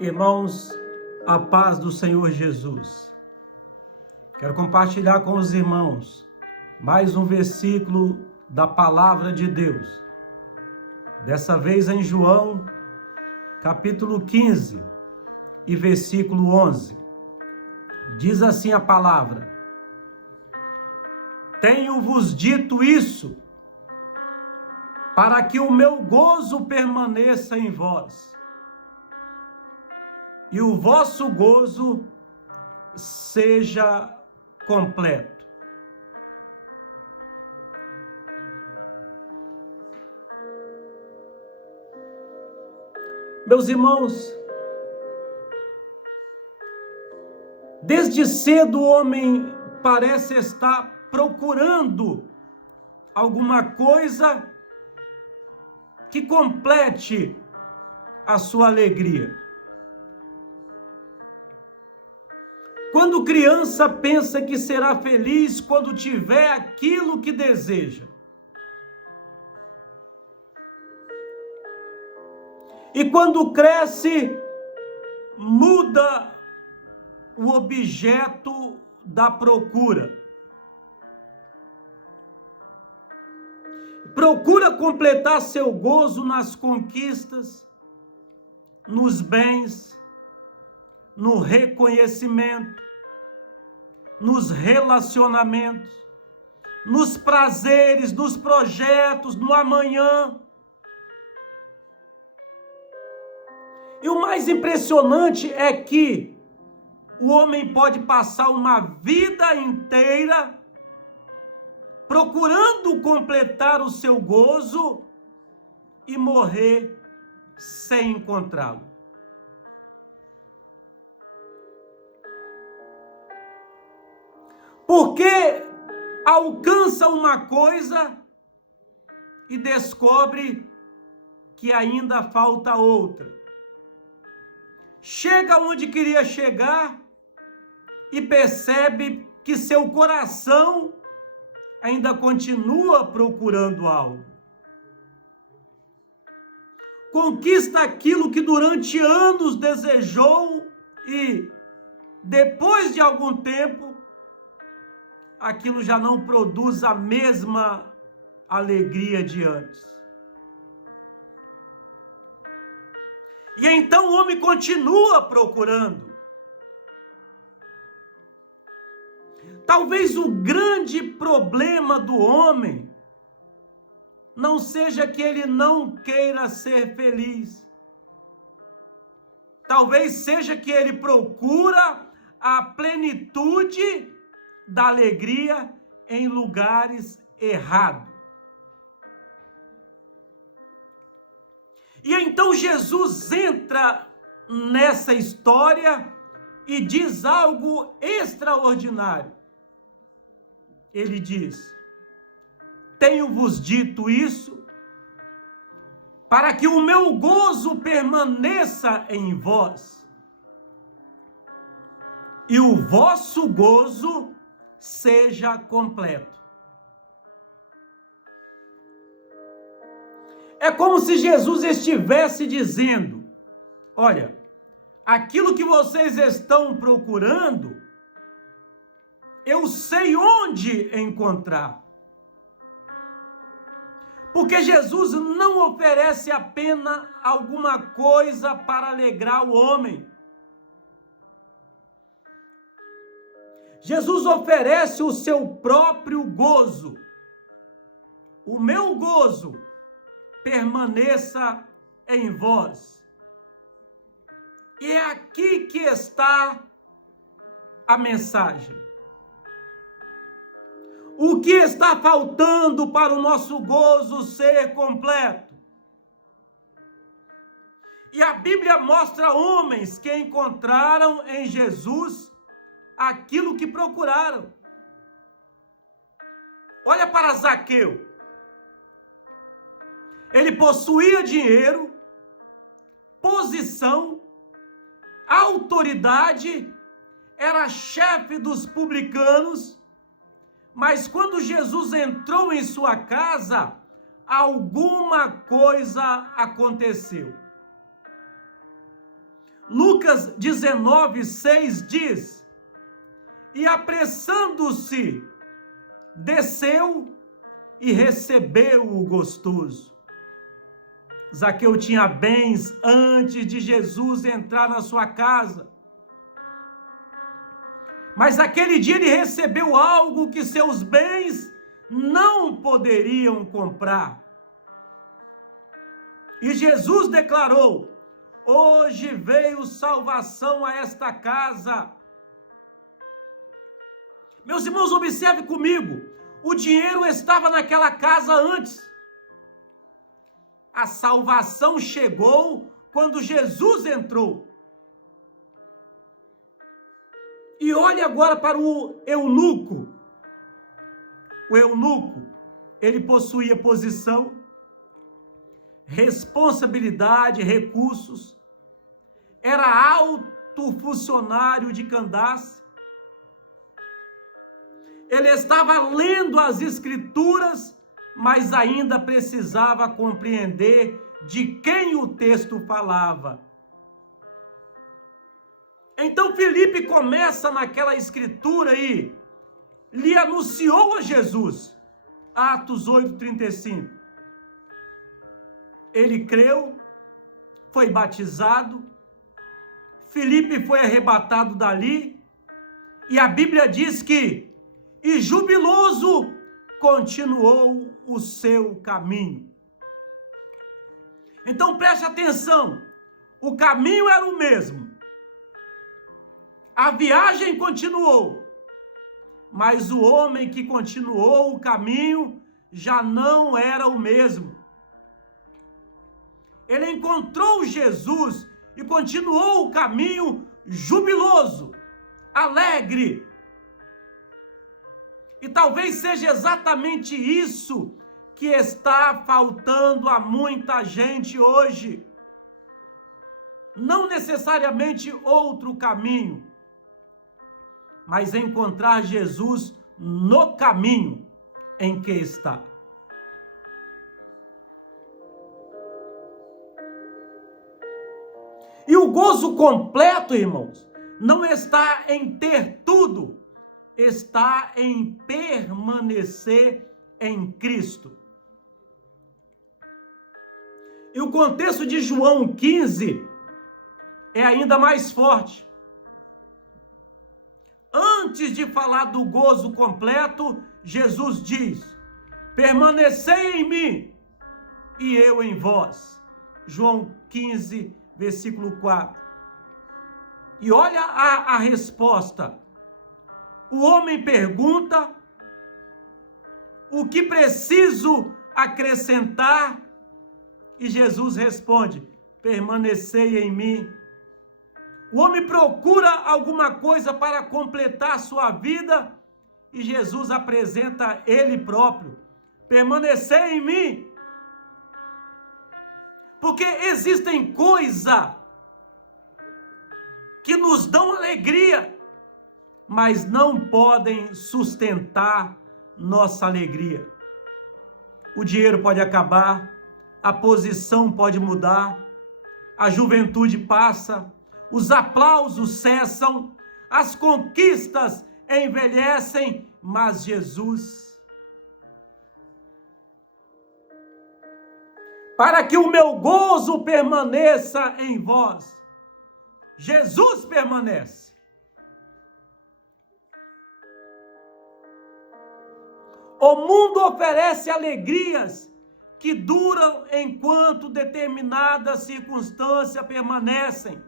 Irmãos, a paz do Senhor Jesus. Quero compartilhar com os irmãos mais um versículo da palavra de Deus. Dessa vez em João, capítulo 15 e versículo 11. Diz assim a palavra: Tenho-vos dito isso, para que o meu gozo permaneça em vós, e o vosso gozo seja completo. Meus irmãos, desde cedo o homem parece estar procurando alguma coisa que complete a sua alegria. Quando criança pensa que será feliz quando tiver aquilo que deseja. E quando cresce, muda o objeto da procura. Procura completar seu gozo nas conquistas, nos bens, no reconhecimento, nos relacionamentos, nos prazeres, nos projetos, no amanhã. E o mais impressionante é que o homem pode passar uma vida inteira procurando completar o seu gozo e morrer sem encontrá-lo. Porque alcança uma coisa e descobre que ainda falta outra. Chega onde queria chegar e percebe que seu coração ainda continua procurando algo. Conquista aquilo que durante anos desejou e, depois de algum tempo, aquilo já não produz a mesma alegria de antes. E então o homem continua procurando. Talvez o grande problema do homem não seja que ele não queira ser feliz. Talvez seja que ele procura a plenitude da alegria em lugares errados. E então Jesus entra nessa história e diz algo extraordinário. Ele diz: Tenho-vos dito isso, para que o meu gozo permaneça em vós, e o vosso gozo seja completo. É como se Jesus estivesse dizendo: olha, aquilo que vocês estão procurando, eu sei onde encontrar. Porque Jesus não oferece apenas alguma coisa para alegrar o homem. Jesus oferece o seu próprio gozo. O meu gozo permaneça em vós. E é aqui que está a mensagem. O que está faltando para o nosso gozo ser completo? E a Bíblia mostra homens que encontraram em Jesus aquilo que procuraram. Olha para Zaqueu. Ele possuía dinheiro, posição, autoridade, era chefe dos publicanos, mas quando Jesus entrou em sua casa, alguma coisa aconteceu. Lucas 19:6 diz: e apressando-se, desceu e recebeu o gostoso. Zaqueu tinha bens antes de Jesus entrar na sua casa. Mas aquele dia ele recebeu algo que seus bens não poderiam comprar. E Jesus declarou: hoje veio salvação a esta casa. Meus irmãos, observe comigo, o dinheiro estava naquela casa antes. A salvação chegou quando Jesus entrou. E olhe agora para o eunuco. O eunuco, ele possuía posição, responsabilidade, recursos, era alto funcionário de Candace. Ele estava lendo as escrituras, mas ainda precisava compreender de quem o texto falava. Então Filipe começa naquela escritura e lhe anunciou a Jesus. Atos 8:35. Ele creu, foi batizado, Filipe foi arrebatado dali, e a Bíblia diz que, e jubiloso, continuou o seu caminho. Então preste atenção, o caminho era o mesmo, a viagem continuou, mas o homem que continuou o caminho já não era o mesmo. Ele encontrou Jesus e continuou o caminho jubiloso, alegre. E talvez seja exatamente isso que está faltando a muita gente hoje. Não necessariamente outro caminho, mas encontrar Jesus no caminho em que está. E o gozo completo, irmãos, não está em ter tudo, está em permanecer em Cristo. E o contexto de João 15 é ainda mais forte. Antes de falar do gozo completo, Jesus diz: permanecei em mim e eu em vós. João 15, versículo 4. E olha a resposta. O homem pergunta: o que preciso acrescentar? E Jesus responde: permanecei em mim. O homem procura alguma coisa para completar sua vida e Jesus apresenta ele próprio: permanecer em mim. Porque existem coisas que nos dão alegria, mas não podem sustentar nossa alegria. O dinheiro pode acabar, a posição pode mudar, a juventude passa, os aplausos cessam, as conquistas envelhecem, mas Jesus, para que o meu gozo permaneça em vós, Jesus permanece. O mundo oferece alegrias que duram enquanto determinadas circunstâncias permanecem.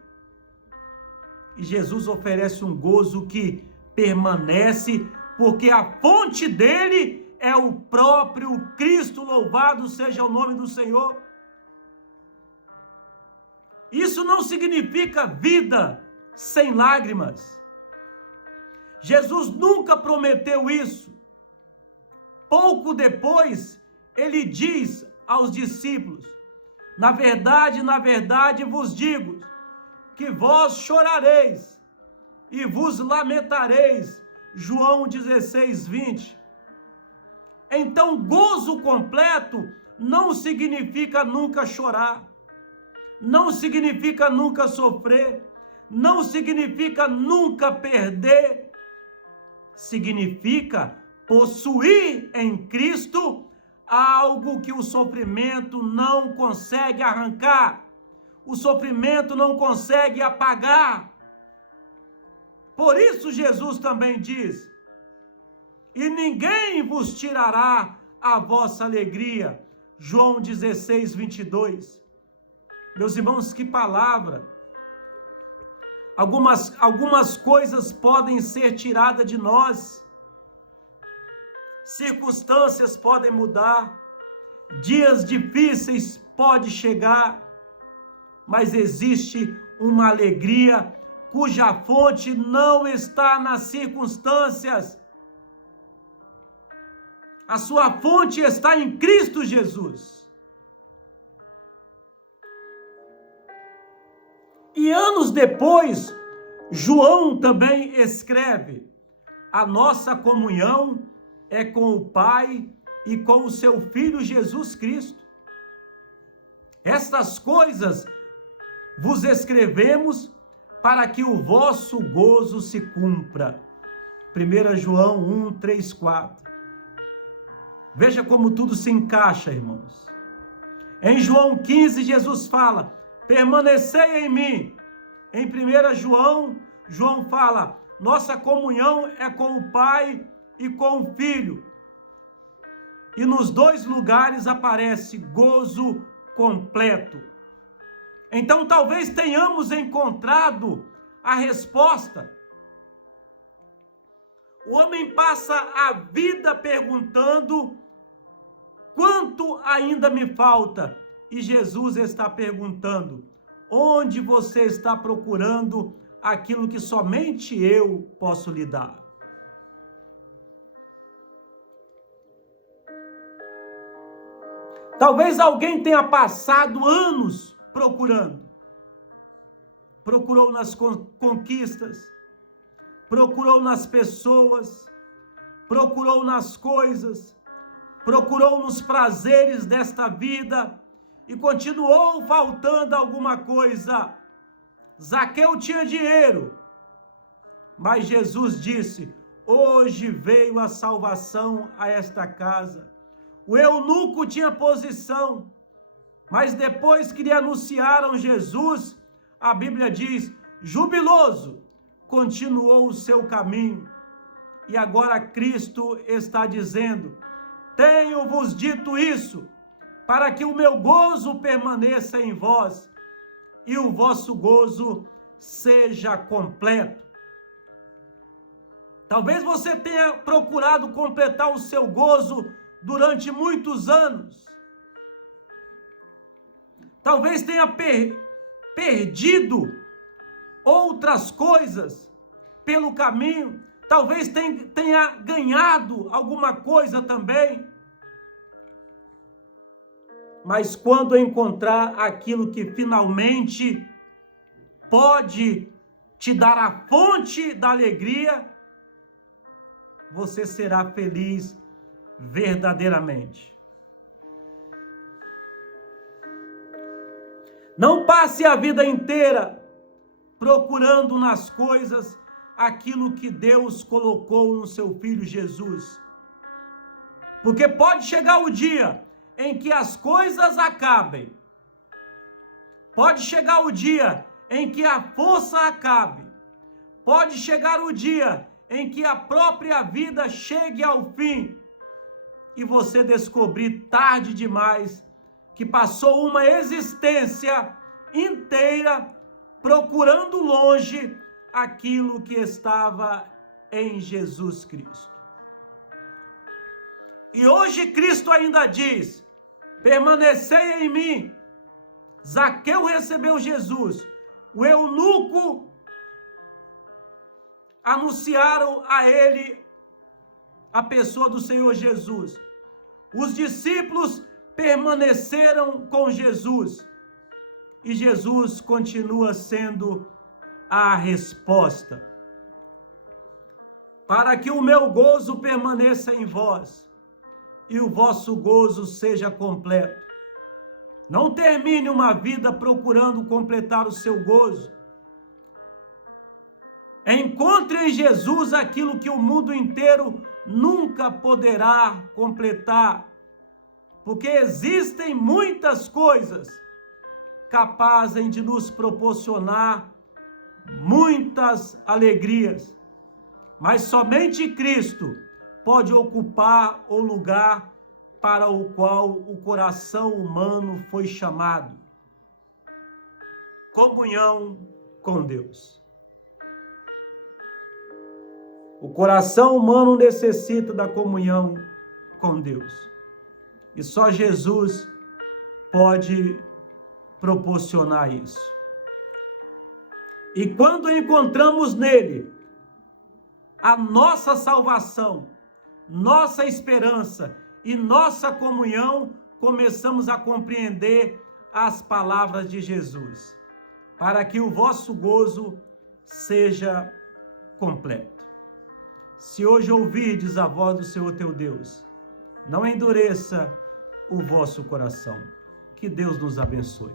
E Jesus oferece um gozo que permanece, porque a fonte dele é o próprio Cristo. Louvado seja o nome do Senhor. Isso não significa vida sem lágrimas. Jesus nunca prometeu isso. Pouco depois, ele diz aos discípulos: na verdade vos digo, que vós chorareis e vos lamentareis. João 16, 20. Então, gozo completo não significa nunca chorar, não significa nunca sofrer, não significa nunca perder, significa possuir em Cristo algo que o sofrimento não consegue arrancar, o sofrimento não consegue apagar. Por isso Jesus também diz: e ninguém vos tirará a vossa alegria. João 16, 22. Meus irmãos, que palavra! Algumas coisas podem ser tiradas de nós, circunstâncias podem mudar, dias difíceis podem chegar, mas existe uma alegria cuja fonte não está nas circunstâncias. A sua fonte está em Cristo Jesus. E anos depois, João também escreve: a nossa comunhão é com o Pai e com o seu Filho Jesus Cristo. Estas coisas vos escrevemos para que o vosso gozo se cumpra. 1 João 1, 3, 4. Veja como tudo se encaixa, irmãos. Em João 15, Jesus fala: permanecei em mim. Em 1 João fala: nossa comunhão é com o Pai e com o Filho. E nos dois lugares aparece gozo completo. Então talvez tenhamos encontrado a resposta. O homem passa a vida perguntando: quanto ainda me falta? E Jesus está perguntando: onde você está procurando aquilo que somente eu posso lhe dar? Talvez alguém tenha passado anos procurando. Procurou nas conquistas, procurou nas pessoas, procurou nas coisas, procurou nos prazeres desta vida e continuou faltando alguma coisa. Zaqueu tinha dinheiro, mas Jesus disse: hoje veio a salvação a esta casa. O eunuco tinha posição, mas depois que lhe anunciaram Jesus, a Bíblia diz: jubiloso, continuou o seu caminho. E agora Cristo está dizendo: tenho-vos dito isso, para que o meu gozo permaneça em vós e o vosso gozo seja completo. Talvez você tenha procurado completar o seu gozo durante muitos anos. Talvez tenha perdido outras coisas pelo caminho. Talvez tenha ganhado alguma coisa também. Mas quando encontrar aquilo que finalmente pode te dar a fonte da alegria, você será feliz verdadeiramente. Não passe a vida inteira procurando nas coisas aquilo que Deus colocou no seu Filho Jesus. Porque pode chegar o dia em que as coisas acabem. Pode chegar o dia em que a força acabe. Pode chegar o dia em que a própria vida chegue ao fim e você descobrir tarde demais que passou uma existência inteira procurando longe aquilo que estava em Jesus Cristo. E hoje Cristo ainda diz: permanecei em mim. Zaqueu recebeu Jesus. O eunuco anunciaram a ele a pessoa do Senhor Jesus. Os discípulos permaneceram com Jesus. E Jesus continua sendo a resposta. Para que o meu gozo permaneça em vós e o vosso gozo seja completo. Não termine uma vida procurando completar o seu gozo. Encontre em Jesus aquilo que o mundo inteiro nunca poderá completar, porque existem muitas coisas capazes de nos proporcionar muitas alegrias, mas somente Cristo pode ocupar o lugar para o qual o coração humano foi chamado: comunhão com Deus. O coração humano necessita da comunhão com Deus. E só Jesus pode proporcionar isso. E quando encontramos nele a nossa salvação, nossa esperança e nossa comunhão, começamos a compreender as palavras de Jesus, para que o vosso gozo seja completo. Se hoje ouvirdes a voz do Senhor teu Deus, não endureça o vosso coração. Que Deus nos abençoe.